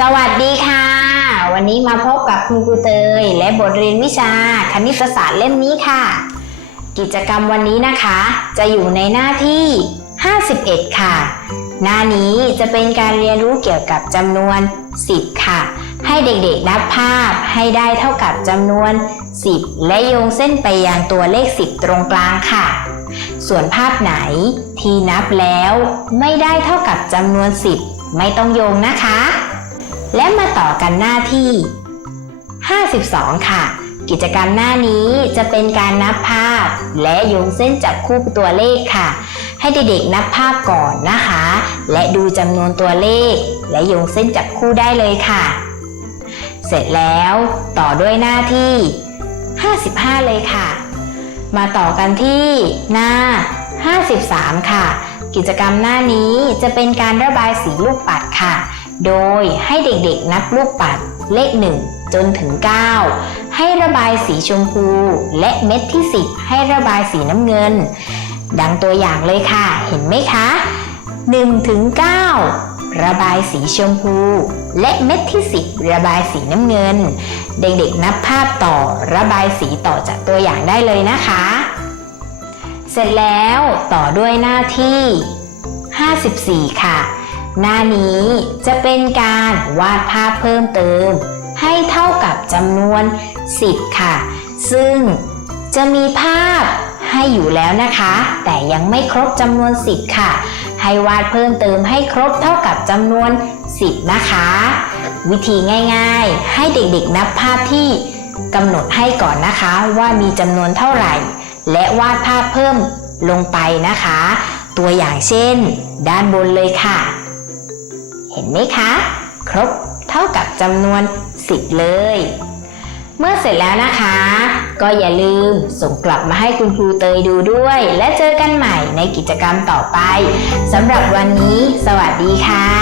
สวัสดีค่ะ วันนี้มาพบกับคุณครูเตย และบทเรียนวิชาคณิตศาสตร์เล่มนี้ค่ะ กิจกรรมวันนี้นะคะ จะอยู่ในหน้าที่ 51 ค่ะ หน้านี้จะเป็นการเรียนรู้เกี่ยวกับจำนวน 10 ค่ะ ให้เด็กๆนับภาพให้ได้เท่ากับจำนวน 10 และโยงเส้นไปยังตัวเลข 10 ตรงกลางค่ะ ส่วนภาพไหนที่นับแล้วไม่ได้เท่ากับจำนวน 10 ไม่ต้องโยงนะคะ และมาต่อกันหน้าที่ 52 ค่ะ กิจกรรมหน้านี้จะเป็นการนับภาพ และโยงเส้นจับคู่ตัวเลขค่ะ ให้เด็กๆนับภาพก่อนนะคะ และดูจำนวนตัวเลข และโยงเส้นจับคู่ได้เลยค่ะ เสร็จแล้วต่อด้วยหน้าที่ 55 เลยค่ะ มาต่อกันที่หน้า 53 ค่ะ กิจกรรมหน้านี้จะเป็นการระบายสีลูกปัดค่ะ โดยให้เด็กๆนับลูกปัดเลข 1 จนถึง 9 ให้ระบายสีชมพู และเม็ดที่ 10 ให้ระบายสีน้ำเงิน ดังตัวอย่างเลยค่ะเห็นไหมคะ1ถึง9ระบายสีชมพู และเม็ดที่ 10 ระบายสีน้ำเงิน เด็กๆนับภาพต่อระบายสีต่อจากตัวอย่างได้เลยนะคะ เสร็จแล้วต่อด้วยหน้าที่ 54 ค่ะ หน้านี้จะเป็นการวาดภาพเพิ่มเติม ให้เท่ากับจำนวน 10 ค่ะ ซึ่งจะมีภาพให้อยู่แล้วนะคะ แต่ยังไม่ครบจำนวน 10 ค่ะ ให้วาดเพิ่มเติมให้ครบเท่ากับจำนวน 10 นะคะ วิธีง่ายๆ ให้เด็กๆนับภาพที่กำหนดให้ก่อนนะคะว่ามีจำนวนเท่าไหร่ และวาดภาพเพิ่มลงไปนะคะ ตัวอย่างเช่น ด้านบนเลยค่ะ เห็นไหมคะ ครบเท่ากับจำนวน 10 เลย เมื่อเสร็จแล้วนะคะ ก็อย่าลืมส่งกลับมาให้คุณครูเตยดูด้วย และเจอกันใหม่ในกิจกรรมต่อไปสำหรับวันนี้ สวัสดีค่ะ